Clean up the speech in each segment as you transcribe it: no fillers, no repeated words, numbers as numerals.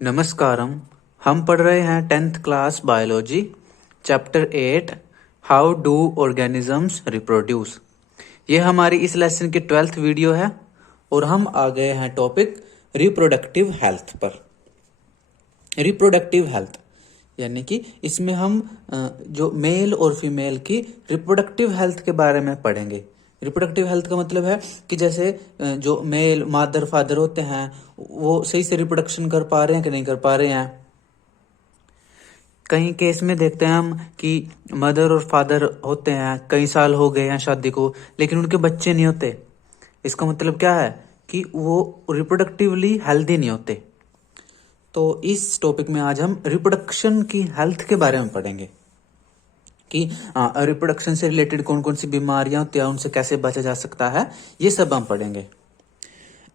नमस्कारम। हम पढ़ रहे हैं 10th class biology chapter 8 how do organisms reproduce. ये हमारी इस लेसन की 12th वीडियो है और हम आ गए हैं टॉपिक रिप्रोडक्टिव हेल्थ पर। रिप्रोडक्टिव हेल्थ यानी कि इसमें हम जो मेल और फीमेल की रिप्रोडक्टिव हेल्थ के बारे में पढ़ेंगे। रिप्रोडक्टिव हेल्थ का मतलब है कि जैसे जो मेल मदर फादर होते हैं वो सही से रिप्रोडक्शन कर पा रहे हैं कि नहीं कर पा रहे हैं। कई केस में देखते हैं हम कि मदर और फादर होते हैं, कई साल हो गए हैं शादी को, लेकिन उनके बच्चे नहीं होते। इसका मतलब क्या है कि वो रिप्रोडक्टिवली हेल्दी नहीं होते। तो इस टॉपिक में आज हम रिप्रोडक्शन की हेल्थ के बारे में पढ़ेंगे कि रिप्रोडक्शन से रिलेटेड कौन कौन सी बीमारियां होती हैं, उनसे कैसे बचा जा सकता है, ये सब हम पढ़ेंगे।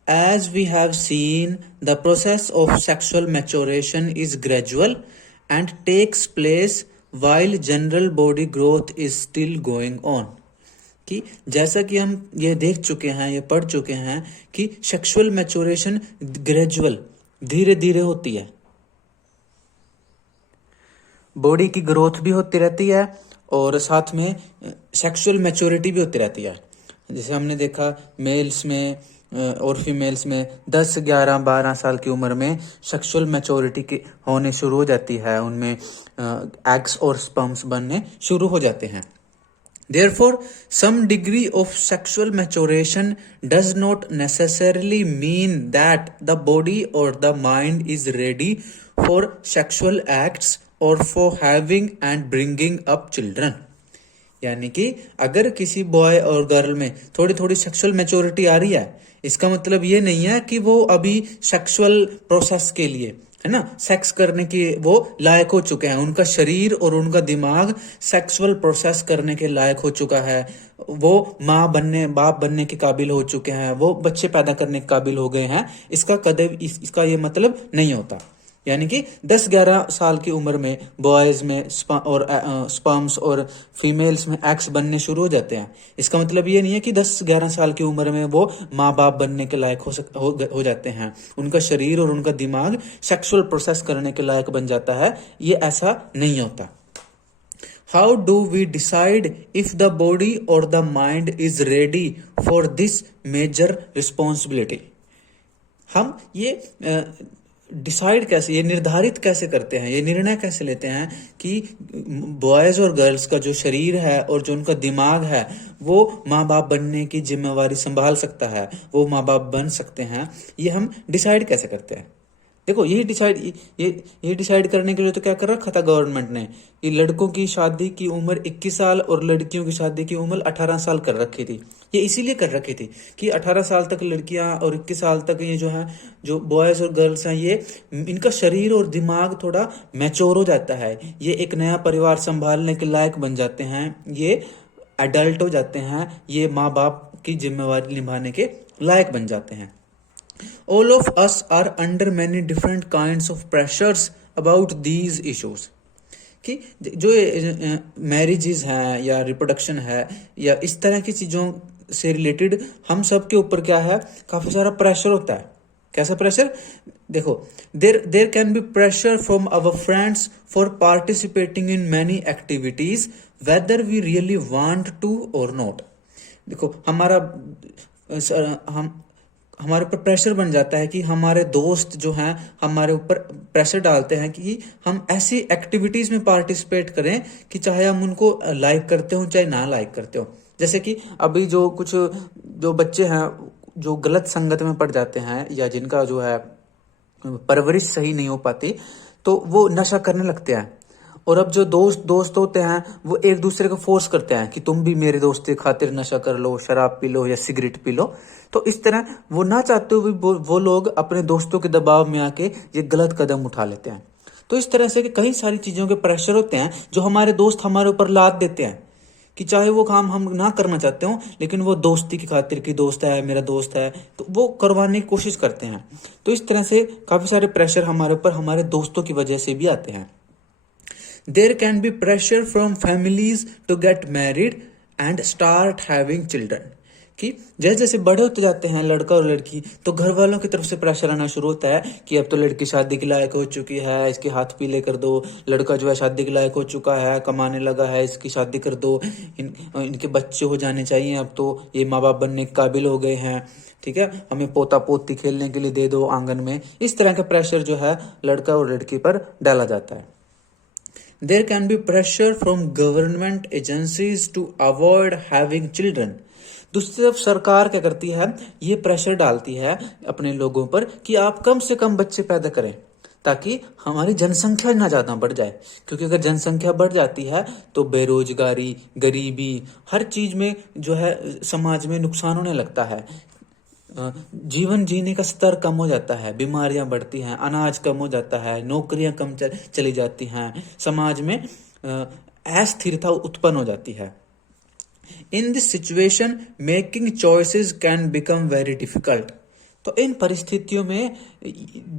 As we have seen, the process of sexual maturation is gradual and takes place while general body growth is still going on. कि जैसा कि हम ये देख चुके हैं, ये पढ़ चुके हैं कि सेक्सुअल मैच्योरेशन ग्रेजुअल धीरे धीरे होती है, बॉडी की ग्रोथ भी होती रहती है और साथ में सेक्सुअल मैच्योरिटी भी होती रहती है। जैसे हमने देखा मेल्स में और फीमेल्स में 10, 11, 12 साल की उम्र में सेक्सुअल मैच्योरिटी के होने शुरू हो जाती है, उनमें एग्स और स्पर्म्स बनने शुरू हो जाते हैं। Therefore, some degree of sexual maturation does not necessarily mean that the body or the mind is ready for sexual acts or for having and bringing up children. यानी कि अगर किसी बॉय और गर्ल में थोड़ी थोड़ी सेक्सुअल मैच्योरिटी आ रही है, इसका मतलब ये नहीं है कि वो अभी सेक्सुअल प्रोसेस के लिए, है ना, सेक्स करने के वो लायक हो चुके हैं। उनका शरीर और उनका दिमाग सेक्सुअल प्रोसेस करने के लायक हो चुका है, वो माँ बनने बाप बनने के काबिल हो चुके हैं, वो बच्चे पैदा करने के काबिल हो गए हैं। इसका ये मतलब नहीं होता। यानी कि 10-11 साल की उम्र में बॉयज में स्पर्म्स और फीमेल्स में एग्स बनने शुरू हो जाते हैं। इसका मतलब ये नहीं है कि 10-11 साल की उम्र में वो माँ बाप बनने के लायक हो जाते हैं, उनका शरीर और उनका दिमाग सेक्सुअल प्रोसेस करने के लायक बन जाता है। ये ऐसा नहीं होता। How do we decide if the body और the mind is ready for this major responsibility? हम ये डिसाइड कैसे, ये निर्धारित कैसे करते हैं, ये निर्णय कैसे लेते हैं कि बॉयज और गर्ल्स का जो शरीर है और जो उनका दिमाग है वो माँ बाप बनने की जिम्मेवारी संभाल सकता है, वो माँ बाप बन सकते हैं? ये हम डिसाइड कैसे करते हैं? देखो, ये डिसाइड करने के लिए तो क्या कर रखा था गवर्नमेंट ने कि लड़कों की शादी की उम्र 21 साल और लड़कियों की शादी की उम्र 18 साल कर रखी थी। ये इसीलिए कर रखी थी कि 18 साल तक लड़कियां और 21 साल तक ये जो है, जो बॉयज और गर्ल्स हैं, ये इनका शरीर और दिमाग थोड़ा मैच्योर हो जाता है, ये एक नया परिवार संभालने के लायक बन जाते हैं, ये एडल्ट हो जाते हैं, ये माँ बाप की जिम्मेवारी निभाने के लायक बन जाते हैं। All of us are under many different kinds of pressures about these issues. कि जो मैरिजेस हैं या रिप्रोडक्शन है या इस तरह की चीज़ों से रिलेटेड हम सब के ऊपर क्या है, काफ़ी सारा प्रेशर होता है। कैसा प्रेशर? देखो, there can be pressure from our friends for participating in many activities whether we really want to or not. देखो, हमारे ऊपर प्रेशर बन जाता है कि हमारे दोस्त जो हैं हमारे ऊपर प्रेशर डालते हैं कि हम ऐसी एक्टिविटीज में पार्टिसिपेट करें कि चाहे हम उनको लाइक करते हो चाहे ना लाइक करते हो। जैसे कि अभी जो बच्चे हैं जो गलत संगत में पड़ जाते हैं या जिनका जो है परवरिश सही नहीं हो पाती, तो वो नशा करने लगते हैं। और अब जो दोस्त होते हैं वो एक दूसरे को फोर्स करते हैं कि तुम भी मेरे दोस्त की खातिर नशा कर लो, शराब पी लो या सिगरेट पी लो। तो इस तरह वो ना चाहते हुए वो लोग अपने दोस्तों के दबाव में आके ये गलत कदम उठा लेते हैं। तो इस तरह से कई सारी चीजों के प्रेशर होते हैं जो हमारे दोस्त हमारे ऊपर लाद देते हैं कि चाहे वो काम हम ना करना चाहते हो, लेकिन वो दोस्ती की खातिर कि दोस्त है, मेरा दोस्त है, तो वो करवाने की कोशिश करते हैं। तो इस तरह से काफी सारे प्रेशर हमारे ऊपर हमारे दोस्तों की वजह से भी आते हैं। There can be pressure from families to get married and start having children. कि जैसे जैसे बड़े होते जाते हैं लड़का और लड़की, तो घर वालों की तरफ से प्रेशर आना शुरू होता है कि अब तो लड़की शादी के लायक हो चुकी है, इसके हाथ पीले कर दो। लड़का जो है शादी के लायक हो चुका है, कमाने लगा है, इसकी शादी कर दो। इनके बच्चे हो जाने चाहिए, अब तो ये माँ बाप बनने के काबिल हो गए हैं, ठीक है, हमें पोता पोती खेलने के लिए दे दो आंगन में। इस तरह का प्रेशर जो है लड़का और लड़की पर डाला जाता है। There can be pressure from government agencies to avoid having children. दूसरी तरफ सरकार क्या करती है, ये प्रेशर डालती है अपने लोगों पर कि आप कम से कम बच्चे पैदा करें ताकि हमारी जनसंख्या ना ज़्यादा बढ़ जाए। क्योंकि अगर जनसंख्या बढ़ जाती है तो बेरोजगारी, गरीबी, हर चीज़ में जो है समाज में नुकसान होने लगता है। जीवन जीने का स्तर कम हो जाता है, बीमारियां बढ़ती हैं, अनाज कम हो जाता है, नौकरियां कम चली जाती हैं, समाज में अस्थिरता उत्पन्न हो जाती है। In this situation making choices can become very difficult. तो इन परिस्थितियों में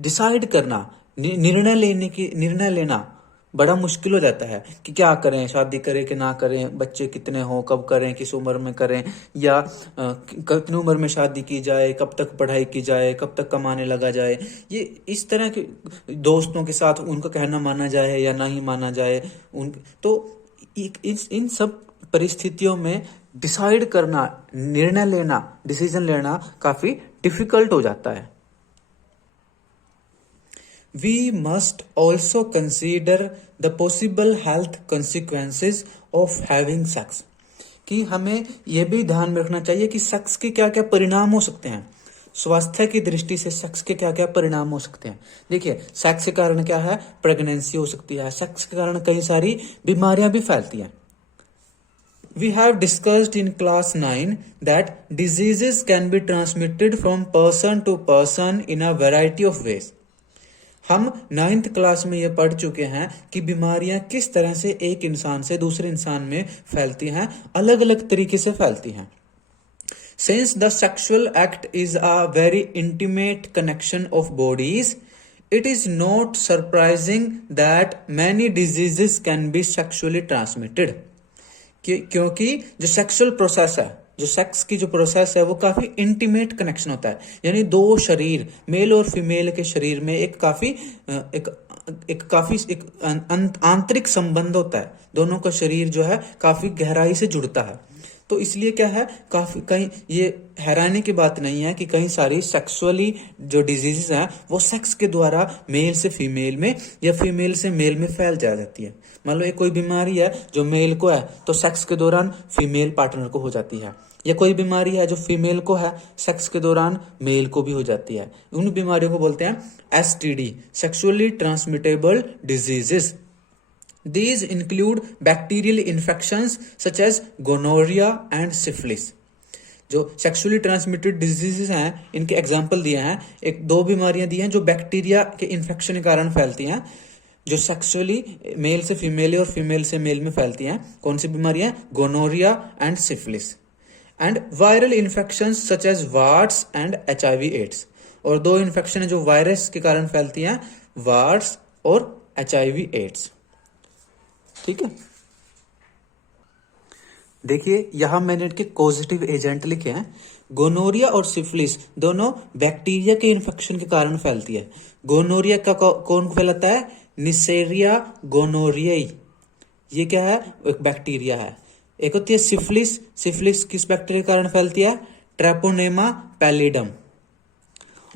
डिसाइड करना, निर्णय लेना बड़ा मुश्किल हो जाता है कि क्या करें, शादी करें कि ना करें, बच्चे कितने हों, कब करें, किस उम्र में करें, या कितनी उम्र में शादी की जाए, कब तक पढ़ाई की जाए, कब तक कमाने लगा जाए। ये इस तरह के दोस्तों के साथ उनका कहना माना जाए या नहीं माना जाए। तो इन सब परिस्थितियों में डिसाइड करना, निर्णय लेना, डिसीजन लेना काफी डिफिकल्ट हो जाता है। We must also consider the possible health consequences of having sex. कि हमें यह भी ध्यान में रखना चाहिए कि सेक्स के क्या क्या परिणाम हो सकते हैं। स्वास्थ्य की दृष्टि से सेक्स के क्या क्या परिणाम हो सकते हैं। देखिए, सेक्स के कारण क्या है, प्रेगनेंसी हो सकती है, सेक्स के कारण कई सारी बीमारियां भी फैलती हैं। We have discussed in class 9 that diseases can be transmitted from person to person in a variety of ways. हम 9th क्लास में ये पढ़ चुके हैं कि बीमारियां किस तरह से एक इंसान से दूसरे इंसान में फैलती हैं, अलग अलग तरीके से फैलती हैं। Since the sexual act is a very intimate connection of bodies, it is not surprising that many diseases can be sexually transmitted. क्योंकि जो सेक्सुअल प्रोसेस है, जो सेक्स की जो प्रोसेस है वो काफी इंटीमेट कनेक्शन होता है, यानी दो शरीर, मेल और फीमेल के शरीर में एक आंतरिक संबंध होता है। दोनों का शरीर जो है काफी गहराई से जुड़ता है। तो इसलिए क्या है, काफी कहीं ये हैरानी की बात नहीं है कि कई सारी सेक्सुअली जो डिजीजेस हैं वो सेक्स के द्वारा मेल से फीमेल में या फीमेल से मेल में फैल जाती है। मान लो एक कोई बीमारी है जो मेल को है तो सेक्स के दौरान फीमेल पार्टनर को हो जाती है, या कोई बीमारी है जो फीमेल को है सेक्स के दौरान मेल को भी हो जाती है। उन बीमारियों को बोलते हैं STD, sexually transmittable diseases. These include bacterial infections such as gonorrhea and syphilis. जो सेक्सुअली ट्रांसमिटेड डिजीजेस हैं इनके एग्जाम्पल दिए हैं, एक दो बीमारियां दी हैं जो बैक्टीरिया के इन्फेक्शन के कारण फैलती हैं, जो सेक्सुअली मेल से फीमेल और फीमेल से मेल में फैलती हैं। कौन सी बीमारियां, gonorrhoea and syphilis. And viral infections such as warts and HIV AIDS. और दो इन्फेक्शन जो वायरस के कारण फैलती हैं, वार्ड्स और HIV एड्स। ठीक है, देखिए यहां मैंने इनके कॉजेटिव एजेंट लिखे हैं। गोनोरिया और सिफिलिस दोनों बैक्टीरिया के इन्फेक्शन के कारण फैलती है। गोनोरिया का कौन फैलाता है, निसेरिया गोनोरियाई, ये क्या है, एक बैक्टीरिया है। एक होती है सिफिलिस, सिफिलिस किस बैक्टीरिया के कारण फैलती है, ट्रेपोनेमा पैलिडम।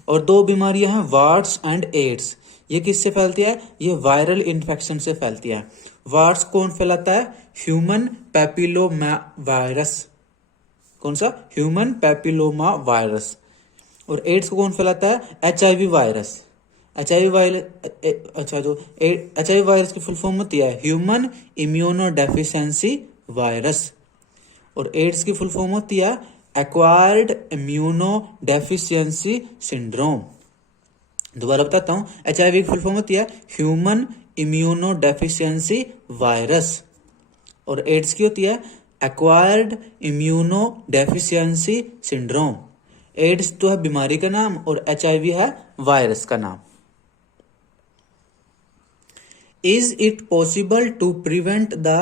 और दो बीमारियां हैं वार्ड्स एंड एड्स, ये किससे फैलती है, ये वायरल इन्फेक्शन से फैलती है। वार्ड्स कौन फैलाता है, ह्यूमन पैपिलोमा वायरस। कौन सा, ह्यूमन पैपिलोमा वायरस। और एड्स को कौन फैलाता है, HIV वायरस। HIV वायरस, अच्छा, जो HIV वायरस की फुल फॉर्म होती है ह्यूमन इम्यूनो डेफिशिएंसी वायरस। और एड्स की फुल फॉर्म होती है एक्वायर्ड इम्यूनो डेफिशिएंसी सिंड्रोम। दोबारा बताता हूं, HIV की फुल फॉर्म होती है ह्यूमन इम्यूनो डेफिशिएंसी वायरस, और एड्स की होती है acquired immuno deficiency syndrome. AIDS तो है बीमारी का नाम और HIV है वायरस का नाम। Is it possible to prevent the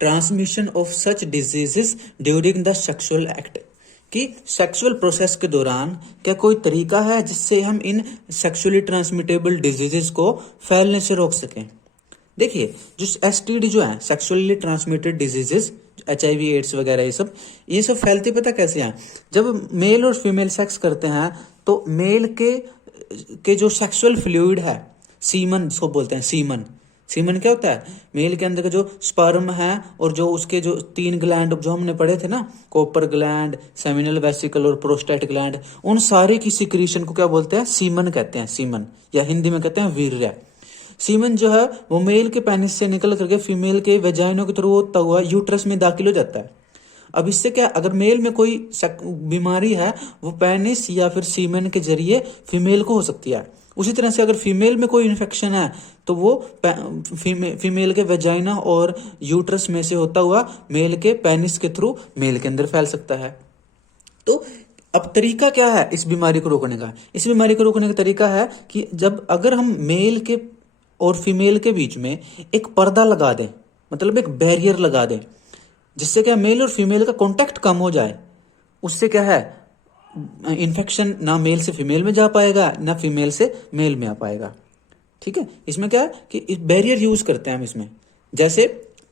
transmission of such diseases during the sexual act. कि सेक्सुअल प्रोसेस के दौरान क्या कोई तरीका है जिससे हम इन सेक्सुअली ट्रांसमिटेबल डिजीजेस को फैलने से रोक सकें। देखिए, जो एसटीडी जो है, sexually transmitted diseases, HIV AIDS वगैरह, ये सब फैलते पता कैसे हैं? जब मेल और फीमेल सेक्स करते हैं तो मेल के जो सेक्सुअल फ्लूइड है, सीमन सो बोलते हैं, सीमन क्या होता है? मेल के अंदर का जो स्पर्म है और जो उसके जो 3 ग्लैंड जो हमने पढ़े थे ना, कॉपर ग्लैंड, सेमिनल वेसिकल और प्रोस्टेट ग्लैंड, उन सारे की सिक्रीशन को क्या बोलते हैं? सीमन कहते हैं, सीमन, या हिंदी में कहते हैं वीर्य। सीमन जो है वो मेल के पेनिस से निकल करके फीमेल के वेजाइनो के थ्रू होता हुआ यूट्रस में दाखिल हो जाता है। अब इससे क्या, अगर मेल में कोई बीमारी है वो पेनिस या फिर सीमन के जरिए फीमेल को हो सकती है। उसी तरह से अगर फीमेल में कोई इन्फेक्शन है तो वो फीमेल के वेजाइना और यूट्रस में से होता हुआ मेल के पेनिस के थ्रू मेल के अंदर फैल सकता है। तो अब तरीका क्या है इस बीमारी को रोकने का? इस बीमारी को रोकने का तरीका है कि जब अगर हम मेल के और फीमेल के बीच में एक पर्दा लगा दें, मतलब एक बैरियर लगा दें, जिससे क्या मेल और फीमेल का कांटेक्ट कम हो जाए, उससे क्या है, इन्फेक्शन ना मेल से फीमेल में जा पाएगा ना फीमेल से मेल में आ पाएगा। ठीक है, इसमें क्या है कि बैरियर यूज करते हैं हम इसमें। जैसे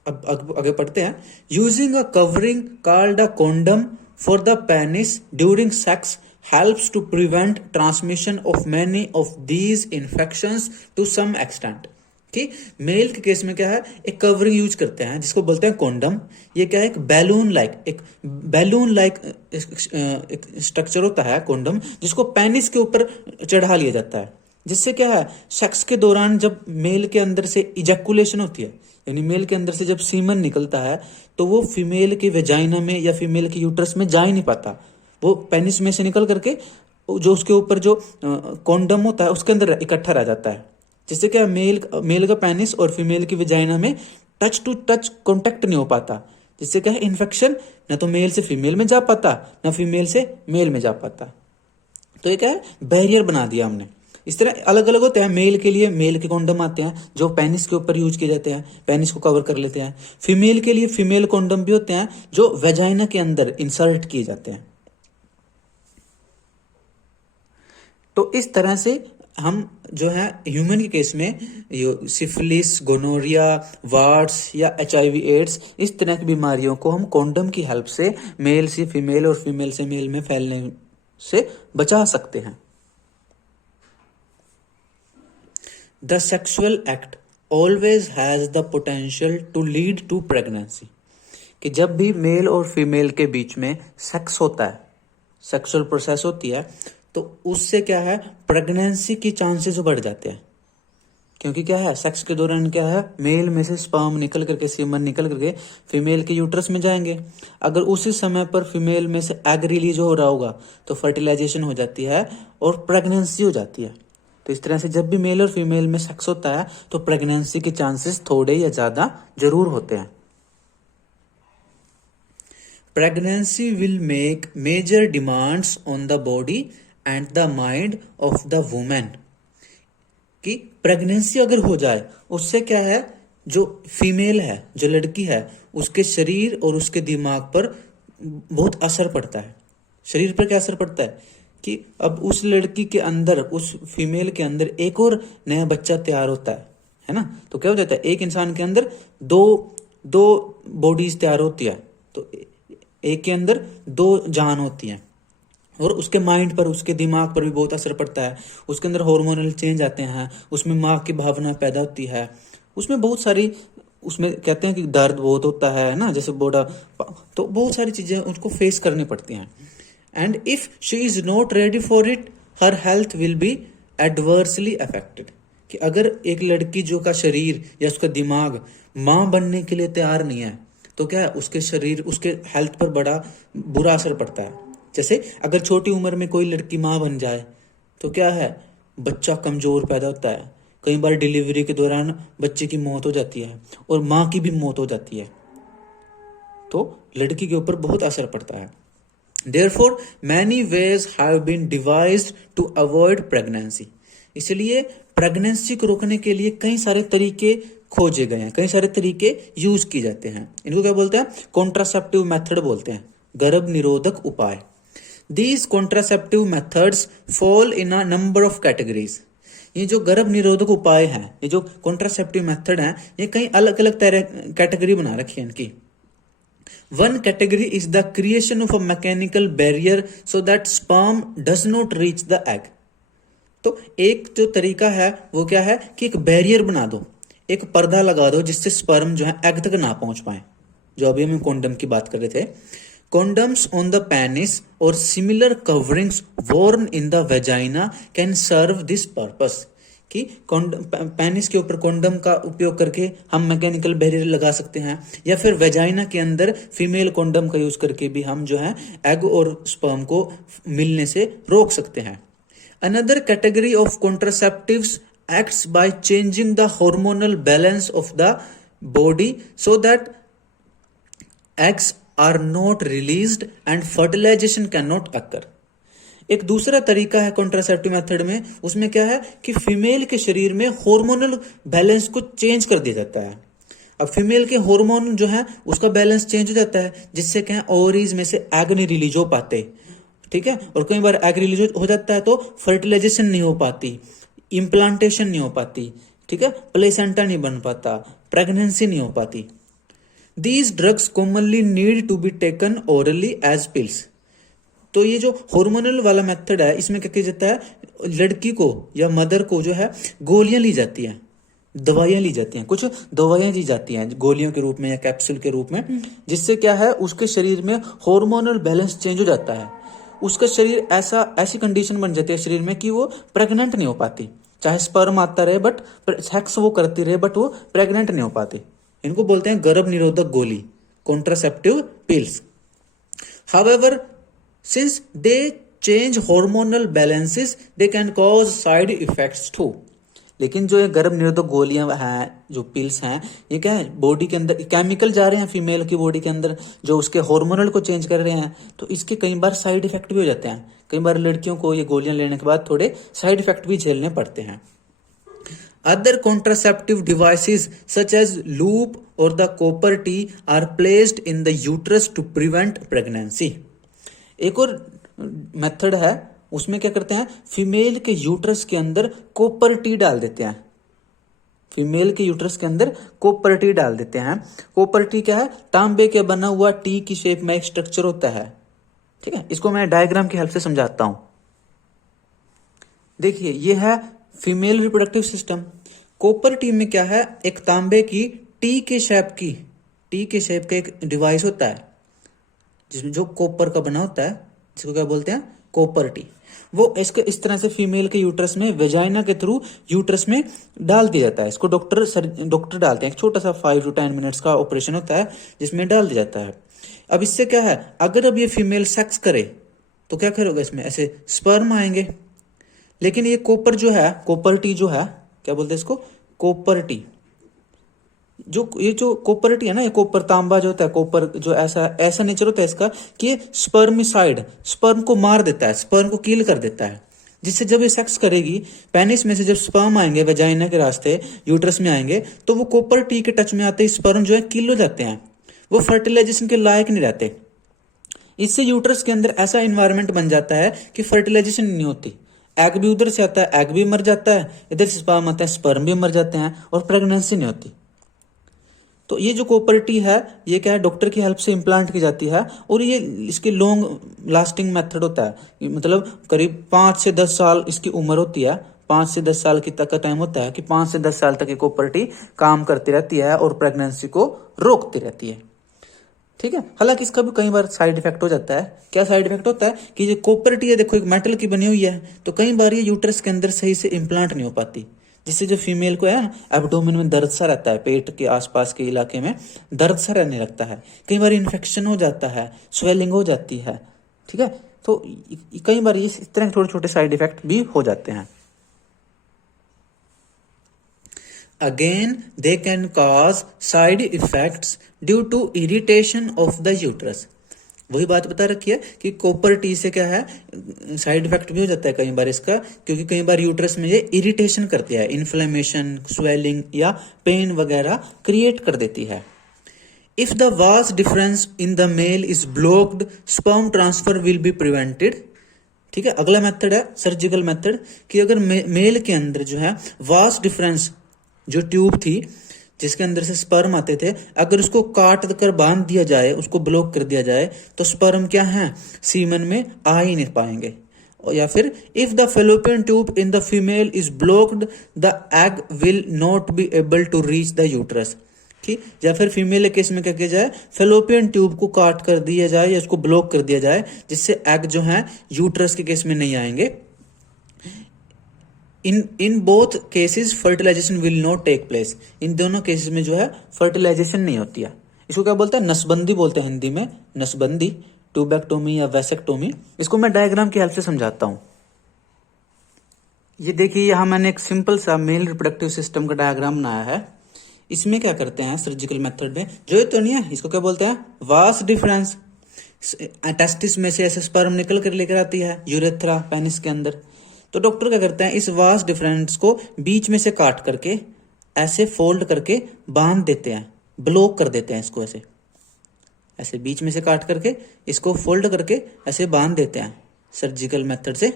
अब आगे पढ़ते हैं, using a covering called a condom for the penis during sex helps to prevent transmission of many of these infections to some extent। कि मेल के केस में क्या है, एक कवरिंग यूज करते हैं जिसको बोलते हैं कॉन्डम। ये क्या है, एक बैलून लाइक एक स्ट्रक्चर होता है कॉन्डम, जिसको पेनिस के ऊपर चढ़ा लिया जाता है, जिससे क्या है, सेक्स के दौरान जब मेल के अंदर से इजैकुलेशन होती है, यानी मेल के अंदर से जब सीमन निकलता है, तो वो फीमेल के वेजाइना में या फीमेल के यूट्रस में जा ही नहीं पाता, वो पेनिस में से निकल करके जो उसके ऊपर जो कॉन्डम होता है उसके अंदर इकट्ठा रह जाता है, जिससे क्या मेल का पेनिस और फीमेल की वेजाइना में टच टू टच कांटेक्ट नहीं हो पाता, जिससे क्या है, इन्फेक्शन ना तो मेल से फीमेल में जा पाता ना फीमेल से मेल में जा पाता। तो ये क्या है, बैरियर बना दिया हमने। इस तरह अलग अलग होते हैं, मेल के लिए मेल के कॉन्डम आते हैं जो पेनिस के ऊपर यूज किए जाते हैं, पेनिस को कवर कर लेते हैं। फीमेल के लिए फीमेल कॉन्डम भी होते हैं जो वेजाइना के अंदर इंसर्ट किए जाते हैं। तो इस तरह से हम जो है ह्यूमन के केस में सिफिलिस, गोनोरिया, वार्ड्स या HIV एड्स, इस तरह की बीमारियों को हम कॉन्डम की हेल्प से मेल से फीमेल और फीमेल से मेल में फैलने से बचा सकते हैं। The sexual act always has the potential to lead to pregnancy. कि जब भी मेल और फीमेल के बीच में सेक्स होता है, सेक्सुअल प्रोसेस होती है, तो उससे क्या है, प्रेगनेंसी की चांसेस बढ़ जाते हैं। क्योंकि क्या है, सेक्स के दौरान क्या है, मेल में से स्पर्म निकल करके, सीमन निकल करके फीमेल के यूट्रस में जाएंगे। अगर उसी समय पर फीमेल में से एग रिलीज हो रहा होगा तो फर्टिलाइजेशन हो जाती है और प्रेगनेंसी हो जाती है। तो इस तरह से जब भी मेल और फीमेल में सेक्स होता है तो प्रेगनेंसी के चांसेस थोड़े या ज्यादा जरूर होते हैं। Pregnancy will make major demands on the body and the mind of the women. कि प्रेगनेंसी अगर हो जाए उससे क्या है, जो फीमेल है, जो लड़की है, उसके शरीर और उसके दिमाग पर बहुत असर पड़ता है। शरीर पर क्या असर पड़ता है कि अब उस लड़की के अंदर, उस फीमेल के अंदर एक और नया बच्चा तैयार होता है ना। तो क्या हो जाता है, एक इंसान के अंदर दो बॉडीज तैयार होती है, तो एक के अंदर 2 जान होती हैं, और उसके माइंड पर, उसके दिमाग पर भी बहुत असर पड़ता है। उसके अंदर हार्मोनल चेंज आते हैं, उसमें माँ की भावना पैदा होती है, उसमें बहुत सारी, उसमें कहते हैं कि दर्द बहुत होता है ना, जैसे बॉडा, तो बहुत सारी चीजें उसको फेस करनी पड़ती हैं। And if she is not ready for it, her health will be adversely affected. कि अगर एक लड़की जो का शरीर या उसका दिमाग माँ बनने के लिए तैयार नहीं है, तो क्या है, उसके शरीर, उसके हेल्थ पर बड़ा बुरा असर पड़ता है। जैसे अगर छोटी उम्र में कोई लड़की माँ बन जाए तो क्या है, बच्चा कमजोर पैदा होता है, कई बार डिलीवरी के दौरान बच्चे की मौत हो जाती है और माँ की भी मौत हो जाती है, तो लड़की के ऊपर बहुत असर पड़ता है। Therefore, many ways have been devised to avoid pregnancy। इसलिए प्रेगनेंसी को रोकने के लिए कई सारे तरीके खोजे गए हैं, कई सारे तरीके यूज किए जाते हैं। इनको क्या बोलते हैं, कॉन्ट्रासेप्टिव मेथड बोलते हैं, गर्भ निरोधक उपाय। These contraceptive methods fall in a number of categories. ये जो गर्भ निरोधक उपाय हैं, ये जो कॉन्ट्रासेप्टिव मेथड हैं, ये कई अलग अलग तरह कैटेगरी बना रखी है इनकी. One category is the creation of a mechanical barrier so that sperm does not reach the egg. तो एक जो तरीका है वो क्या है कि एक बैरियर बना दो, एक पर्दा लगा दो जिससे स्पर्म जो है एग तक ना पहुंच पाए. जो अभी हम कॉन्डम की बात कर रहे थे. Condoms on the penis or similar coverings worn in the vagina can serve this purpose. कि पेनिस के ऊपर कॉन्डम का उपयोग करके हम मैकेनिकल बैरियर लगा सकते हैं, या फिर वेजाइना के अंदर फीमेल कॉन्डम का यूज करके भी हम जो है एग और स्पर्म को मिलने से रोक सकते हैं. Another category of contraceptives acts by changing the hormonal balance of the body so that eggs are not released and fertilization cannot occur. एक दूसरा तरीका है कॉन्ट्रासेप्टिव मेथड में, उसमें क्या है कि फीमेल के शरीर में हार्मोनल बैलेंस को चेंज कर दिया जाता है. अब फीमेल के हार्मोन जो है उसका बैलेंस चेंज हो जाता है, जिससे क्या है ओवरीज में से एग नहीं रिलीज हो पाते. ठीक है, और कई बार एग रिलीज हो जाता है तो फर्टिलाइजेशन नहीं हो पाती, इम्प्लांटेशन नहीं हो पाती. ठीक है, प्लेसेंटा नहीं बन पाता, प्रेगनेंसी नहीं हो पाती. These drugs commonly need to be taken orally as pills. तो ये जो हार्मोनल वाला मेथड है इसमें क्या किया जाता है, लड़की को या मदर को जो है गोलियां ली जाती हैं, दवाइयां ली जाती हैं, कुछ दवाइयां दी जाती हैं गोलियों के रूप में या कैप्सूल के रूप में, जिससे क्या है उसके शरीर में हार्मोनल बैलेंस चेंज हो जाता है. उसका शरीर ऐसी कंडीशन बन जाती है शरीर में कि वो प्रेग्नेंट नहीं हो पाती. चाहे स्पर्म आता रहे बट सेक्स वो करती रहे बट वो प्रेग्नेंट नहीं हो पाती. इनको बोलते हैं गर्भ निरोधक गोली, contraceptive pills. However since they change hormonal balances they can cause side effects too. लेकिन जो ये गर्भ निरोधक गोलियां हैं, जो पिल्स हैं, ये क्या है बॉडी के अंदर केमिकल जा रहे हैं फीमेल की बॉडी के अंदर जो उसके हार्मोनल को चेंज कर रहे हैं, तो इसके कई बार साइड इफेक्ट भी हो जाते हैं. कई बार लड़कियों को ये गोलियां लेने के बाद थोड़े साइड इफेक्ट भी झेलने पड़ते हैं. Other contraceptive devices such as loop or the copper T are placed in the uterus to prevent pregnancy. एक और मेथड है, उसमें क्या करते हैं फीमेल के यूट्रस के अंदर कॉपर टी डाल देते हैं. फीमेल के यूट्रस के अंदर कॉपर टी डाल देते हैं. कॉपर टी क्या है, तांबे के बना हुआ टी की शेप में एक स्ट्रक्चर होता है. ठीक है, इसको मैं डायग्राम की हेल्प से समझाता हूं. देखिए ये है female reproductive system. Copper T में क्या है, एक तांबे की टी के शेप का एक डिवाइस होता है जिसमें जो कॉपर का बना होता है, जिसको क्या बोलते हैं कॉपर टी. वो इसको इस तरह से फीमेल के यूट्रस में वेजाइना के थ्रू यूट्रस में डाल दिया जाता है. इसको डॉक्टर डालते हैं. एक छोटा सा 5 to 10 मिनट्स का ऑपरेशन होता है जिसमें डाल दिया जाता है. अब इससे क्या है, अगर अब ये फीमेल सेक्स करे तो क्या करोगे, इसमें ऐसे स्पर्म आएंगे. लेकिन ये कॉपर टी जो है, क्या बोलते हैं इसको, कॉपर टी. ये जो कॉपर टी है ना, ये कॉपर तांबा जो होता है, कॉपर जो ऐसा नेचर होता है इसका कि ये स्पर्म को मार देता है, स्पर्म को किल कर देता है. जिससे जब ये सेक्स करेगी, पेनिस में से जब स्पर्म आएंगे वेजाइना के रास्ते यूट्रस में आएंगे, तो वो कॉपर टी के टच में आते ही स्पर्म जो है किल हो जाते हैं, वो फर्टिलाइजेशन के लायक नहीं रहते. इससे यूट्रस के अंदर ऐसा इन्वायरमेंट बन जाता है कि फर्टिलाइजेशन नहीं होती. एग भी उधर से आता है, एग भी मर जाता है, इधर से स्पर्म आता है, स्पर्म भी मर जाते हैं, और प्रेगनेंसी नहीं होती. तो ये जो कॉपर टी है, ये क्या है, डॉक्टर की हेल्प से इम्प्लांट की जाती है, और ये इसकी लॉन्ग लास्टिंग मेथड होता है. मतलब करीब 5 से 10 साल इसकी उम्र होती है. 5 से 10 साल की तक का टाइम होता है कि 5 से 10 साल तक ये कॉपर टी काम करती रहती है और प्रेगनेंसी को रोकती रहती है. ठीक है, हालांकि इसका भी कई बार साइड इफेक्ट हो जाता है. क्या साइड इफेक्ट होता है कि ये कॉपर टी है, देखो एक मेटल की बनी हुई है, तो कई बार ये यूट्रस के अंदर सही से इम्प्लांट नहीं हो पाती, जिससे जो फीमेल को है ना एब्डोमेन में दर्द सा रहता है, पेट के आसपास के इलाके में दर्द सा रहने लगता है. कई बार इन्फेक्शन हो जाता है, स्वेलिंग हो जाती है. ठीक है, तो कई बार इस तरह के छोटे छोटे साइड इफेक्ट भी हो जाते हैं. Again, they can cause side effects due to irritation of the uterus. वही बात बता रखी है कि कॉपर टी से क्या है, साइड इफेक्ट भी हो जाता है कई बार इसका, क्योंकि कई बार यूट्रस में ये इरिटेशन करती है, इन्फ्लेमेशन, स्वेलिंग या पेन वगैरह क्रिएट कर देती है. If the vas deferens in the male is blocked sperm transfer will be prevented. ठीक है, अगला मेथड है सर्जिकल मेथड कि अगर मेल के अंदर जो है वास डिफरेंस, जो ट्यूब थी जिसके अंदर से स्पर्म आते थे, अगर उसको काट कर बांध दिया जाए, उसको ब्लॉक कर दिया जाए, तो स्पर्म क्या है, सीमन में आ ही नहीं पाएंगे। या फिर if the fallopian tube in the female is blocked the egg will not be able to reach the uterus. ठीक, या फिर फीमेल केस में क्या किया जाए, फेलोपियन ट्यूब को काट कर दिया जाए या उसको ब्लॉक कर दिया जाए, जिससे एग जो है यूट्रस के केस में नहीं आएंगे। In both cases fertilization will not take place. इन दोनों केसेस में जो है फर्टिलाइजेशन नहीं होती है। इसको क्या बोलते हैं, नसबंदी बोलते हैं हिंदी में, नसबंदी, ट्यूबेक्टोमी या वैसेक्टोमी। इसको मैं डायग्राम की हेल्प से समझाता हूं। ये देखिए, यहां मैंने एक सिंपल सा मेल रिप्रोडक्टिव सिस्टम का डायग्राम बनाया है। इसमें क्या करते हैं सर्जिकल मेथड में, जो ये तो नहीं है, इसको क्या बोलते हैं, वास डिफरेंस। टेस्टिस में से ऐसे स्पर्म निकल कर लेकर आती है यूरेथ्रा पेनिस के अंदर। तो डॉक्टर क्या करते हैं, इस वास डिफरेंस को बीच में से काट करके ऐसे फोल्ड करके बांध देते हैं, ब्लॉक कर देते हैं इसको, ऐसे ऐसे बीच में से काट करके इसको फोल्ड करके ऐसे बांध देते हैं, सर्जिकल मेथड से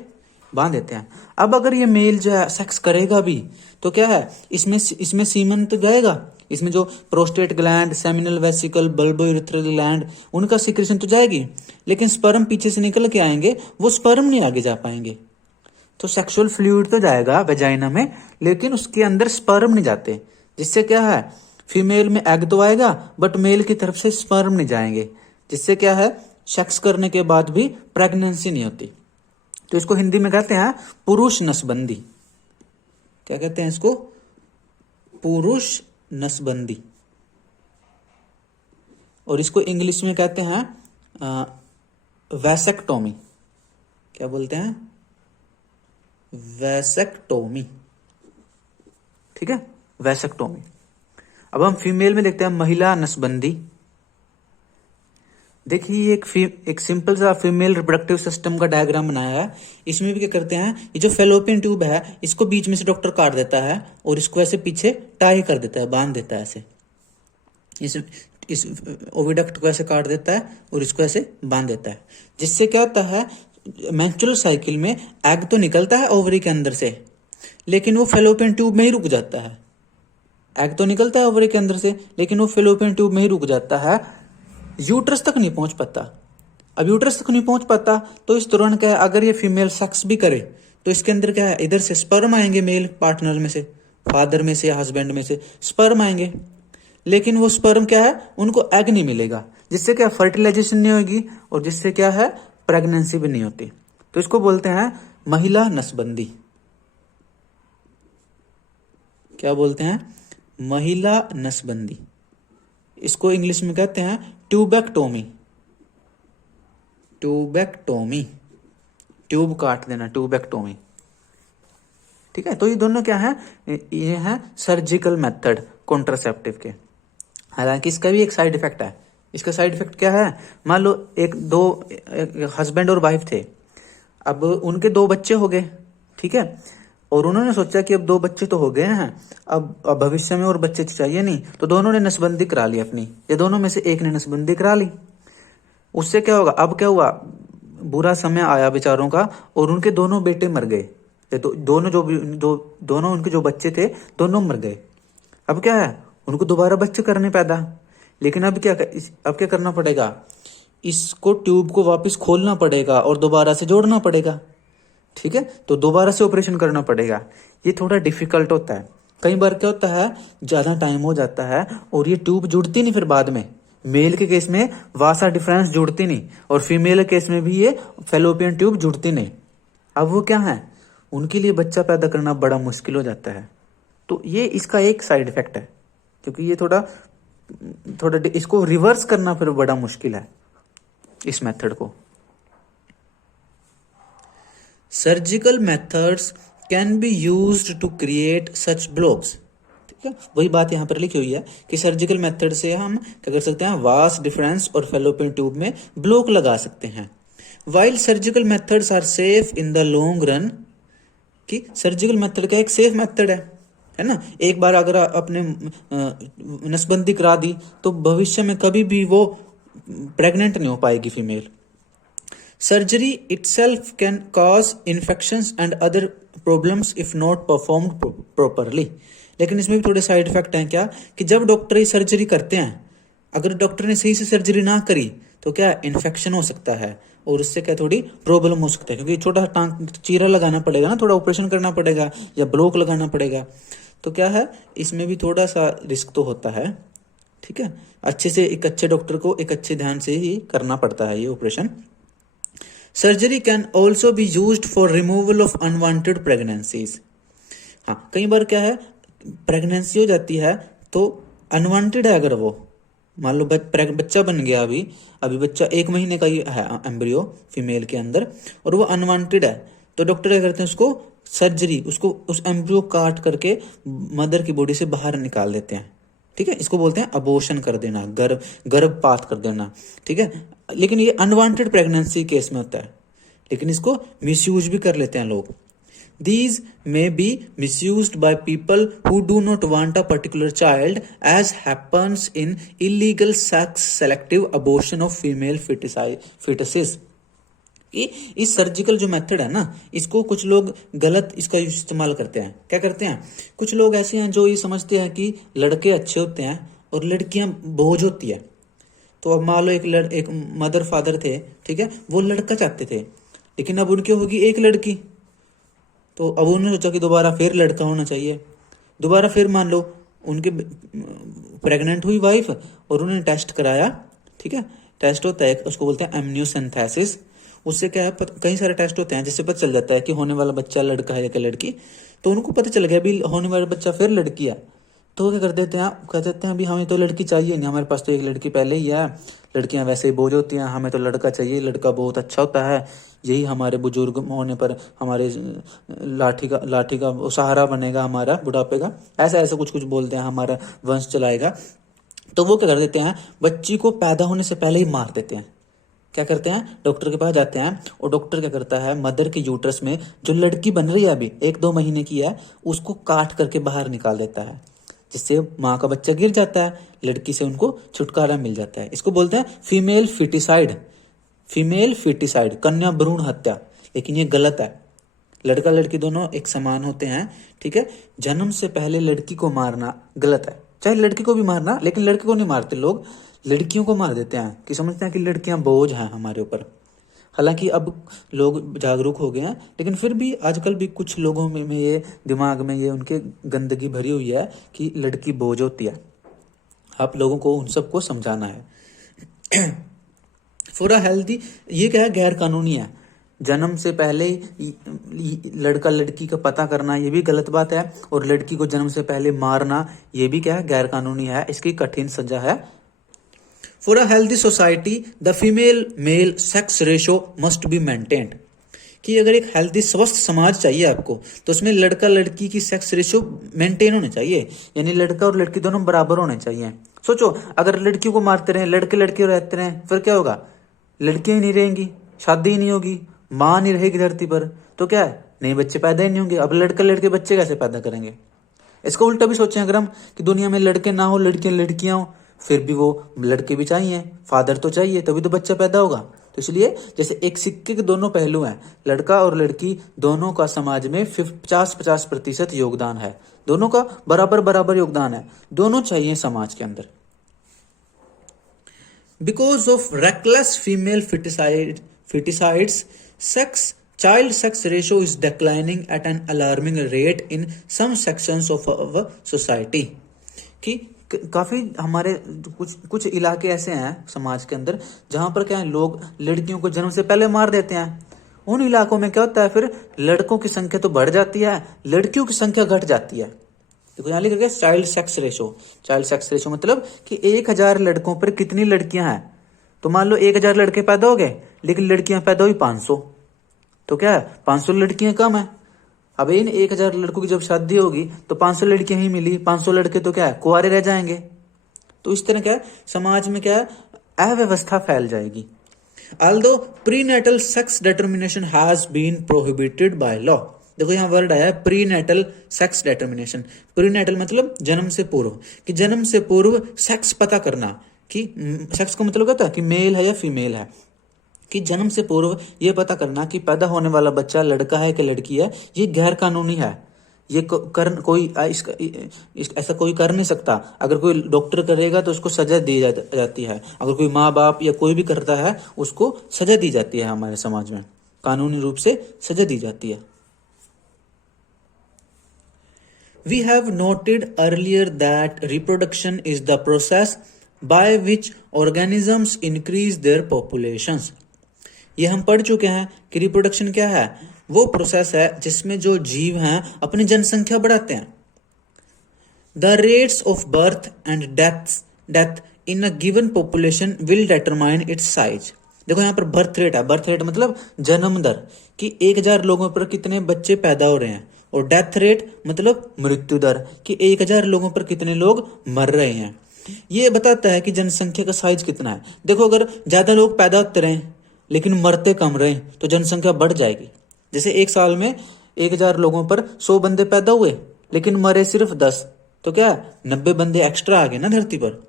बांध देते हैं। अब अगर ये मेल जो है सेक्स करेगा भी तो क्या है, इसमें सीमन तो जाएगा, इसमें जो prostate gland, seminal vesicle, bulbo urethral gland, उनका सिक्रेशन तो जाएगी, लेकिन स्पर्म पीछे से निकल के आएंगे, वो स्पर्म नहीं आगे जा पाएंगे। तो सेक्सुअल फ्लूइड तो जाएगा वेजाइना में, लेकिन उसके अंदर स्पर्म नहीं जाते, जिससे क्या है, फीमेल में एग तो आएगा बट मेल की तरफ से स्पर्म नहीं जाएंगे, जिससे क्या है, सेक्स करने के बाद भी प्रेगनेंसी नहीं होती। तो इसको हिंदी में कहते हैं पुरुष नसबंदी। क्या कहते हैं इसको, पुरुष नसबंदी। और इसको इंग्लिश में कहते हैं वैसेक्टोमी। क्या बोलते हैं, वैसेक्टोमी। ठीक है, वैसेक्टोमी। अब हम फीमेल में देखते हैं महिला नसबंदी। देखिए, एक सिंपल सा फीमेल रिप्रोडक्टिव सिस्टम का डायग्राम बनाया है। इसमें भी क्या करते हैं, ये जो फेलोपियन ट्यूब है, इसको बीच में से डॉक्टर काट देता है और इसको ऐसे पीछे टाई कर देता है, बांध देता है ऐसे। इस ओविडक्ट को ऐसे काट देता है और इसको ऐसे बांध देता है, जिससे क्या होता है, मेंस्ट्रुअल साइकिल में एग तो निकलता है ओवरी के अंदर से, लेकिन वो फेलोपियन ट्यूब में ही रुक जाता है। एग तो निकलता है ओवरी के अंदर से, लेकिन वो फेलोपियन ट्यूब में ही रुक जाता है, यूट्रस तक नहीं पहुंच पाता। अब यूट्रस तक नहीं पहुंच पाता तो इस दौरान क्या है, अगर ये फीमेल सेक्स भी करे तो इसके अंदर क्या है, इधर से स्पर्म आएंगे, मेल पार्टनर में से, फादर में से, हस्बैंड में से स्पर्म आएंगे, लेकिन वो स्पर्म क्या है, उनको एग नहीं मिलेगा, जिससे क्या फर्टिलाइजेशन नहीं होगी और जिससे क्या है, प्रेगनेंसी भी नहीं होती। तो इसको बोलते हैं महिला नसबंदी। क्या बोलते हैं, महिला नसबंदी। इसको इंग्लिश में कहते हैं ट्यूबेक्टोमी। ट्यूबेक्टोमी, ट्यूब काट देना, ट्यूबेक्टोमी। ठीक है, तो ये दोनों क्या है, ये है सर्जिकल मेथड कॉन्ट्रासेप्टिव के। हालांकि इसका भी एक साइड इफेक्ट है। इसका साइड इफेक्ट क्या है, मान लो एक हस्बैंड और वाइफ थे, अब उनके 2 बच्चे हो गए, ठीक है, और उन्होंने सोचा कि अब 2 बच्चे तो हो गए हैं, अब भविष्य में और बच्चे चाहिए नहीं, तो दोनों ने नसबंदी करा ली अपनी, या दोनों में से एक ने नसबंदी करा ली। उससे क्या होगा, अब क्या हुआ, बुरा समय आया बेचारों का और उनके दोनों बेटे मर गए। तो दोनों उनके जो बच्चे थे दोनों मर गए। अब क्या है, उनको दोबारा बच्चे करने पैदा, लेकिन अब क्या करना पड़ेगा, इसको ट्यूब को वापस खोलना पड़ेगा और दोबारा से जोड़ना पड़ेगा। ठीक है, तो दोबारा से ऑपरेशन करना पड़ेगा। ये थोड़ा डिफिकल्ट होता है। कई बार क्या होता है, ज्यादा टाइम हो जाता है और ये ट्यूब जुड़ती नहीं, फिर बाद में मेल के केस में वासा डिफरेंस जुड़ती नहीं और फीमेल के केस में भी ये फेलोपियन ट्यूब जुड़ती नहीं। अब वो क्या है, उनके लिए बच्चा पैदा करना बड़ा मुश्किल हो जाता है। तो ये इसका एक साइड इफेक्ट है, क्योंकि ये थोड़ा इसको रिवर्स करना फिर बड़ा मुश्किल है, इस मेथड को। Surgical methods can be used to create such blocks. ठीक है, वही बात यहां पर लिखी हुई है कि सर्जिकल मेथड से हम क्या कर सकते हैं, वास डिफरेंस और फेलोपियन ट्यूब में ब्लॉक लगा सकते हैं। While surgical methods are safe in the long run, कि सर्जिकल मेथड का एक सेफ मेथड है, है ना। एक बार अगर आपने नसबंदी करा दी तो भविष्य में कभी भी वो प्रेग्नेंट नहीं हो पाएगी female. Surgery itself can cause infections and other problems if not performed properly. लेकिन इसमें भी थोड़े साइड इफेक्ट हैं क्या, कि जब डॉक्टर ये सर्जरी करते हैं, अगर डॉक्टर ने सही से सर्जरी ना करी तो क्या इन्फेक्शन हो सकता है और उससे क्या थोड़ी प्रॉब्लम हो सकता है, क्योंकि छोटा टांग चीरा लगाना पड़ेगा ना, थोड़ा ऑपरेशन करना पड़ेगा या ब्लॉक लगाना पड़ेगा, तो क्या है इसमें भी थोड़ा सा रिस्क तो होता है। ठीक है, अच्छे से एक अच्छे डॉक्टर को एक अच्छे ध्यान से ही करना पड़ता है ये operation. Surgery can also be used for removal of unwanted pregnancies. हाँ, कई बार क्या है प्रेगनेंसी हो जाती है तो अनवांटेड है, अगर वो मान लो बच्चा बन गया, अभी बच्चा 1 महीने का ही है एम्ब्रियो फीमेल के अंदर, और वो अनवांटेड है, तो डॉक्टर क्या करते हैं उसको सर्जरी, उसको उस एम्ब्रियो काट करके मदर की बॉडी से बाहर निकाल देते हैं। ठीक है, इसको बोलते हैं अबॉर्शन कर देना, गर्भपात कर देना। ठीक है, लेकिन ये अनवांटेड प्रेगनेंसी केस में होता है, लेकिन इसको मिसयूज भी कर लेते हैं लोग। These may be misused by people who do not want a particular child, as happens in illegal sex selective abortion of female fetuses. इस सर्जिकल जो मेथड है ना, इसको कुछ लोग गलत इसका इस्तेमाल करते हैं। क्या करते हैं, कुछ लोग ऐसे हैं जो ये समझते हैं कि लड़के अच्छे होते हैं और लड़कियां बोझ होती है। तो अब मान लो एक मदर फादर थे, ठीक है, वो लड़का चाहते थे, लेकिन अब उनकी होगी एक लड़की, तो अब उन्होंने सोचा कि दोबारा फिर लड़का होना चाहिए। दोबारा फिर मान लो उनके प्रेग्नेंट हुई वाइफ और उन्होंने टेस्ट कराया। ठीक है, टेस्ट होता है उसको बोलते हैं एमनियोसेंथेसिस। उससे क्या है कई सारे टेस्ट होते हैं जिससे पता चल जाता है कि होने वाला बच्चा लड़का है या लड़की। तो उनको पता चल गया अभी होने वाला बच्चा फिर लड़की है, तो क्या कर देते हैं, कह देते हैं अभी हमें तो लड़की चाहिए नहीं, हमारे पास तो एक लड़की पहले ही है, लड़कियां वैसे ही बोझ होती हैं, हमें तो लड़का चाहिए, लड़का बहुत अच्छा होता है, यही हमारे बुजुर्ग होने पर हमारे लाठी का सहारा बनेगा हमारा बुढ़ापे का, ऐसा ऐसा कुछ कुछ बोलते हैं, हमारा वंश चलाएगा। तो वो क्या कर देते हैं, बच्ची को पैदा होने से पहले ही मार देते हैं। क्या करते हैं, डॉक्टर के पास जाते हैं और डॉक्टर क्या करता है, मदर के यूट्रस में जो लड़की बन रही है अभी 1-2 महीने की है, उसको काट करके बाहर निकाल देता है, जिससे माँ का बच्चा गिर जाता है, लड़की से उनको छुटकारा मिल जाता है। इसको बोलते हैं फीमेल फिटिसाइड, कन्या भ्रूण हत्या। लेकिन ये गलत है, लड़का लड़की दोनों एक समान होते हैं। ठीक है, जन्म से पहले लड़की को मारना गलत है, चाहे लड़की को भी मारना, लेकिन लड़के को नहीं मारते लोग, लड़कियों को मार देते हैं, कि समझते हैं कि लड़कियां बोझ हैं हमारे ऊपर। हालांकि अब लोग जागरूक हो गए हैं, लेकिन फिर भी आजकल भी कुछ लोगों में ये दिमाग में ये उनके गंदगी भरी हुई है कि लड़की बोझ होती है। आप लोगों को उन सबको समझाना है। फॉर अ हेल्दी, ये क्या है, गैर कानूनी है। जन्म से पहले लड़का लड़की का पता करना ये भी गलत बात है, और लड़की को जन्म से पहले मारना ये भी क्या है, गैर कानूनी है, इसकी कठिन सजा है। For a healthy society the female male sex ratio must be maintained. कि अगर एक हेल्दी स्वस्थ समाज चाहिए आपको, तो उसमें लड़का लड़की की सेक्स रेशो मेंटेन होने चाहिए, यानी लड़का और लड़की दोनों बराबर होने चाहिए। सोचो, अगर लड़कियों को मारते रहे, लड़के लड़के रहते रहे, फिर क्या होगा, लड़कियां ही नहीं रहेंगी, शादी ही नहीं होगी, माँ नहीं रहेगी धरती पर, तो क्या है, नए बच्चे पैदा ही नहीं होंगे। अब लड़का लड़के बच्चे कैसे पैदा करेंगे। इसको उल्टा भी सोचें अगर हम, कि दुनिया में लड़के ना हो, लड़कियां लड़कियां हो, फिर भी वो लड़के भी चाहिए, फादर तो चाहिए, तभी तो बच्चा पैदा होगा। तो इसलिए जैसे एक सिक्के के दोनों पहलू हैं, लड़का और लड़की दोनों का समाज में 50-50% योगदान है, दोनों का बराबर बराबर योगदान है, दोनों चाहिए समाज के अंदर। Because of reckless female feticides child sex ratio is declining at an alarming rate in some sections of our society। कि काफी हमारे कुछ इलाके ऐसे हैं समाज के अंदर जहां पर क्या है, लोग लड़कियों को जन्म से पहले मार देते हैं। उन इलाकों में क्या होता है, फिर लड़कों की संख्या तो बढ़ जाती है, लड़कियों की संख्या घट जाती है। देखो यहाँ लिखा गया चाइल्ड सेक्स रेशो मतलब कि 1000 लड़कों पर कितनी लड़कियां हैं। तो मान लो 1000 लड़के पैदा हो गए, लेकिन लड़कियां पैदा हुई 500, तो क्या है, 500 लड़कियां कम है। अब इन 1000 लड़कों की जब शादी होगी तो 500 लड़कियां ही मिली, 500 लड़के तो क्या है, कुंवारे रह जाएंगे। तो इस तरह क्या है, समाज में क्या है, अव्यवस्था फैल जाएगी। Although prenatal sex determination has been prohibited by law, देखो यहाँ वर्ड आया है प्रीनेटल सेक्स डिटर्मिनेशन। प्रीनेटल मतलब जन्म से पूर्व, कि जन्म से पूर्व सेक्स पता करना, कि सेक्स का मतलब क्या था कि मेल है या फीमेल है, कि जन्म से पूर्व ये पता करना कि पैदा होने वाला बच्चा लड़का है कि लड़की है, ये गैर कानूनी है। ये कोई ऐसा कोई कर नहीं सकता। अगर कोई डॉक्टर करेगा तो उसको सजा दी जाती है। अगर कोई माँ बाप या कोई भी करता है उसको सजा दी जाती है। हमारे समाज में कानूनी रूप से सजा दी जाती है। We have noted earlier that reproduction is the process by which organisms increase their populations. ये हम पढ़ चुके हैं कि रिप्रोडक्शन क्या है, वो प्रोसेस है जिसमें जो जीव हैं अपनी जनसंख्या बढ़ाते हैं। The rates of birth and death in a given population will determine its size. देखो यहाँ पर बर्थ रेट है, बर्थ रेट मतलब जन्म दर, कि 1000 लोगों पर कितने बच्चे पैदा हो रहे हैं, और डेथ रेट मतलब मृत्यु दर, कि 1000 लोगों पर कितने लोग मर रहे हैं। ये बताता है कि जनसंख्या का साइज कितना है। देखो अगर ज्यादा लोग पैदा होते रहे लेकिन मरते कम रहे तो जनसंख्या बढ़ जाएगी। जैसे एक साल में 1000 लोगों पर 100 बंदे पैदा हुए लेकिन मरे सिर्फ 10, तो क्या 90 बंदे एक्स्ट्रा आ गए ना धरती पर,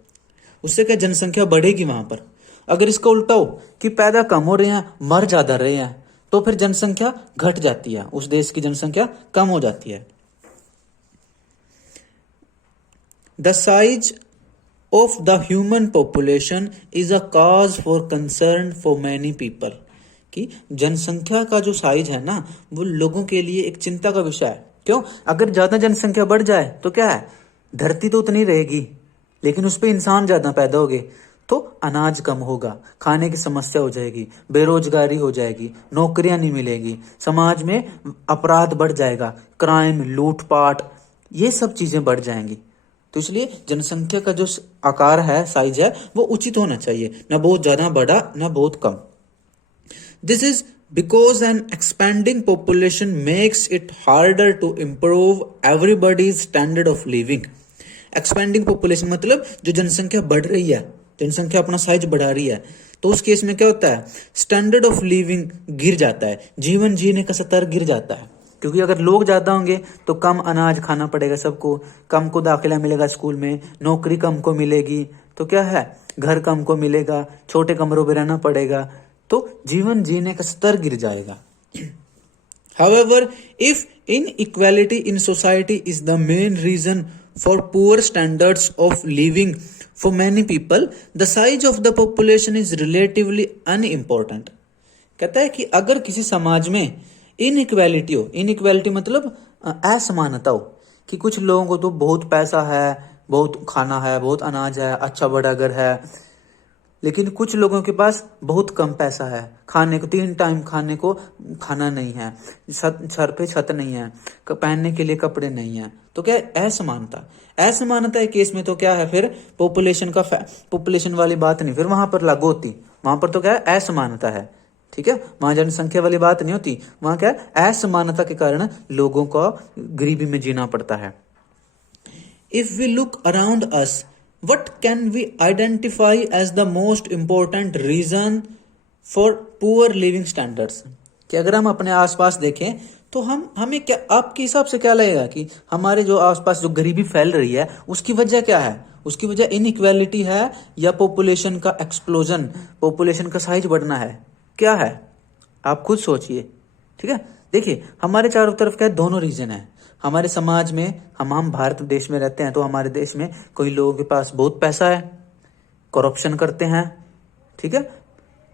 उससे क्या जनसंख्या बढ़ेगी वहां पर। अगर इसका उल्टा हो कि पैदा कम हो रहे हैं मर ज्यादा रहे हैं, तो फिर जनसंख्या घट जाती है, उस देश की जनसंख्या कम हो जाती है। The size of the human population is a cause for concern for many people, कि जनसंख्या का जो साइज है ना वो लोगों के लिए एक चिंता का विषय है। क्यों? अगर ज्यादा जनसंख्या बढ़ जाए तो क्या है, धरती तो उतनी रहेगी लेकिन उस पर इंसान ज्यादा पैदा हो गए तो अनाज कम होगा, खाने की समस्या हो जाएगी, बेरोजगारी हो जाएगी, नौकरियां नहीं मिलेगी, समाज में अपराध बढ़ जाएगा, क्राइम, लूटपाट, ये सब चीजें बढ़ जाएंगी। तो इसलिए जनसंख्या का जो आकार है, साइज है, वो उचित होना चाहिए, ना बहुत ज्यादा बड़ा ना बहुत कम। This is because an expanding population makes it harder to improve everybody's standard of living. Expanding population मतलब जो जनसंख्या बढ़ रही है, जनसंख्या अपना साइज बढ़ा रही है, तो उस केस में क्या होता है, स्टैंडर्ड ऑफ लिविंग गिर जाता है, जीवन जीने का स्तर गिर जाता है। क्योंकि अगर लोग ज्यादा होंगे तो कम अनाज खाना पड़ेगा सबको, कम को दाखिला मिलेगा स्कूल में, नौकरी कम को मिलेगी, तो क्या है, घर कम को मिलेगा, छोटे कमरों में रहना पड़ेगा, तो जीवन जीने का स्तर गिर जाएगा। However, if inequality in society is the main reason for poor standards of living for many people, the size of the population is relatively unimportant. कहता है कि अगर किसी समाज में इनइक्वालिटी हो, इनइक्वालिटी मतलब असमानता हो, कि कुछ लोगों को तो बहुत पैसा है, बहुत खाना है, बहुत अनाज है, अच्छा बड़ा घर है, लेकिन कुछ लोगों के पास बहुत कम पैसा है, खाने को 3 टाइम खाने को खाना नहीं है, सर पे छत नहीं है, पहनने के लिए कपड़े नहीं है, तो क्या असमानता। असमानता के केस में तो क्या है, फिर पॉपुलेशन वाली बात नहीं फिर वहां पर लागू होती, वहां पर तो क्या है, असमानता है, ठीक है, वहां जनसंख्या वाली बात नहीं होती, वहां क्या है, असमानता के कारण लोगों को गरीबी में जीना पड़ता है। If we look around us, what can we identify as the most important reason for poor living standards? कि अगर हम अपने आसपास देखें तो हमें क्या, आपके हिसाब से क्या लगेगा कि हमारे जो आसपास जो गरीबी फैल रही है उसकी वजह क्या है? उसकी वजह इनइक्वालिटी है या पॉपुलेशन का एक्सप्लोजन, पॉपुलेशन का साइज बढ़ना है? क्या है, आप खुद सोचिए, ठीक है। देखिए हमारे चारों तरफ क्या है, दोनों रीजन है। हमारे समाज में हम भारत देश में रहते हैं, तो हमारे देश में कोई लोगों के पास बहुत पैसा है, करप्शन करते हैं, ठीक है,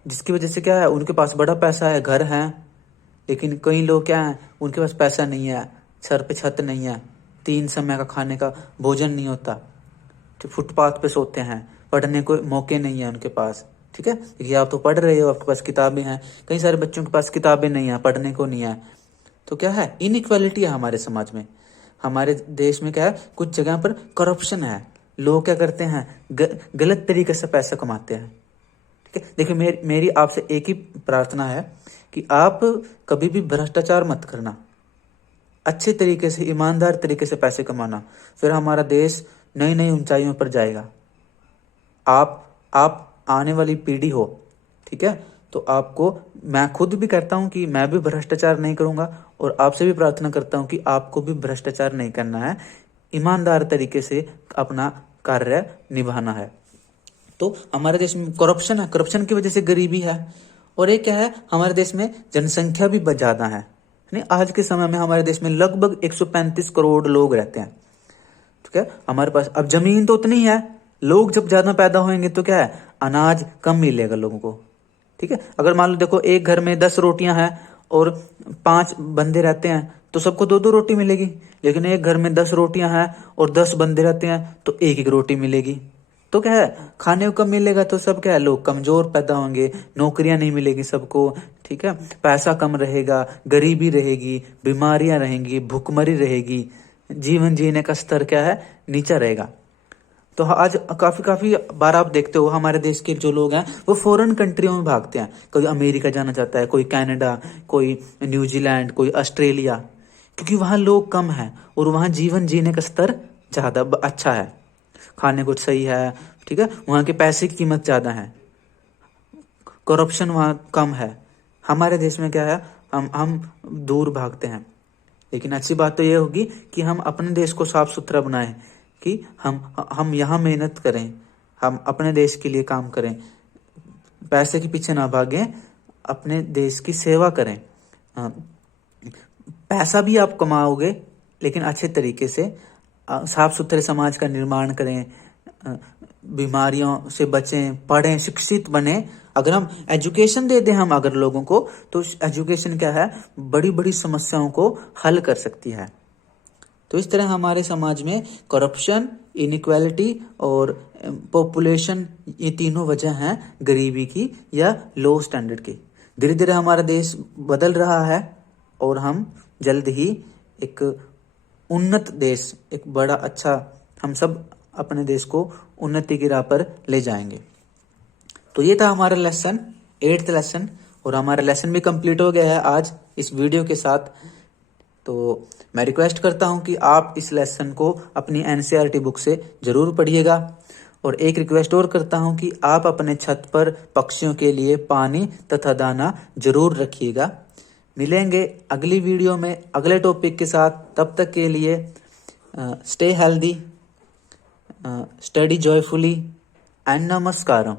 जिसकी वजह से क्या है, उनके पास बड़ा पैसा है, घर है, लेकिन कई लोग क्या है, उनके पास पैसा नहीं है, सर पे छत नहीं है, 3 समय का खाने का भोजन नहीं होता, फुटपाथ पे सोते हैं, पढ़ने को मौके नहीं है उनके पास, ठीक है। देखिए आप तो पढ़ रहे हो, आपके पास किताबें हैं, कई सारे बच्चों के पास किताबें नहीं है, पढ़ने को नहीं है, तो क्या है, इनइक्वालिटी है हमारे समाज में। हमारे देश में क्या है, कुछ जगह पर करप्शन है, लोग क्या करते हैं, गलत तरीके से पैसा कमाते हैं, ठीक है। देखिए मेरी आपसे एक ही प्रार्थना है कि आप कभी भी भ्रष्टाचार मत करना, अच्छे तरीके से, ईमानदार तरीके से पैसे कमाना, फिर हमारा देश नई नई ऊंचाइयों पर जाएगा। आप आने वाली पीढ़ी हो, ठीक है, तो आपको, मैं खुद भी कहता हूं कि मैं भी भ्रष्टाचार नहीं करूंगा और आपसे भी प्रार्थना करता हूँ कि आपको भी भ्रष्टाचार नहीं करना है, ईमानदार तरीके से अपना कार्य निभाना है। तो हमारे देश में करप्शन है, करप्शन की वजह से गरीबी है। और एक क्या है, हमारे देश में जनसंख्या भी बहुत ज्यादा है। नहीं, आज के समय में हमारे देश में लगभग 135 करोड़ लोग रहते हैं। ठीक है, हमारे पास अब जमीन तो उतनी है, लोग जब ज्यादा पैदा होंगे तो क्या है, अनाज कम मिलेगा लोगों को। ठीक है, अगर मान लो देखो एक घर में 10 रोटियां हैं और 5 बंदे रहते हैं तो सबको 2-2 रोटी मिलेगी। लेकिन एक घर में 10 रोटियां हैं और 10 बंदे रहते हैं तो एक रोटी मिलेगी। तो क्या है, खाने को कम मिलेगा तो सब क्या है, लोग कमजोर पैदा होंगे, नौकरियां नहीं मिलेगी सबको। ठीक है, पैसा कम रहेगा, गरीबी रहेगी, बीमारियां रहेंगी, भूखमरी रहेगी, जीवन जीने का स्तर क्या है, नीचा रहेगा। तो आज काफी बार आप देखते हो हमारे देश के जो लोग हैं वो फॉरेन कंट्रियों में भागते हैं। कोई अमेरिका जाना चाहता है, कोई कनाडा, कोई न्यूजीलैंड, कोई ऑस्ट्रेलिया, क्योंकि वहां लोग कम हैं और वहां जीवन जीने का स्तर ज्यादा अच्छा है, खाने कुछ सही है। ठीक है, वहां के पैसे की कीमत ज्यादा है, करप्शन वहां कम है। हमारे देश में क्या है, हम दूर भागते हैं। लेकिन अच्छी बात तो ये होगी कि हम अपने देश को साफ सुथरा बनाएं, कि हम यहाँ मेहनत करें, हम अपने देश के लिए काम करें, पैसे के पीछे ना भागें, अपने देश की सेवा करें। पैसा भी आप कमाओगे लेकिन अच्छे तरीके से, साफ सुथरे समाज का निर्माण करें, बीमारियों से बचें, पढ़ें, शिक्षित बने। अगर हम एजुकेशन दे दें हम अगर लोगों को, तो एजुकेशन क्या है, बड़ी बड़ी समस्याओं को हल कर सकती है। तो इस तरह हमारे समाज में करप्शन, इनइक्वालिटी और पॉपुलेशन, ये तीनों वजह हैं गरीबी की या लो स्टैंडर्ड की। धीरे धीरे हमारा देश बदल रहा है और हम जल्द ही एक उन्नत देश, एक बड़ा अच्छा, हम सब अपने देश को उन्नति की राह पर ले जाएंगे। तो ये था हमारा लेसन, 8th लेसन, और हमारा लेसन भी कंप्लीट हो गया है आज इस वीडियो के साथ। तो मैं रिक्वेस्ट करता हूं कि आप इस लेसन को अपनी एनसीईआरटी बुक से जरूर पढ़िएगा। और एक रिक्वेस्ट और करता हूं कि आप अपने छत पर पक्षियों के लिए पानी तथा दाना जरूर रखिएगा। मिलेंगे अगली वीडियो में अगले टॉपिक के साथ। तब तक के लिए stay healthy, study joyfully and नमस्कारम।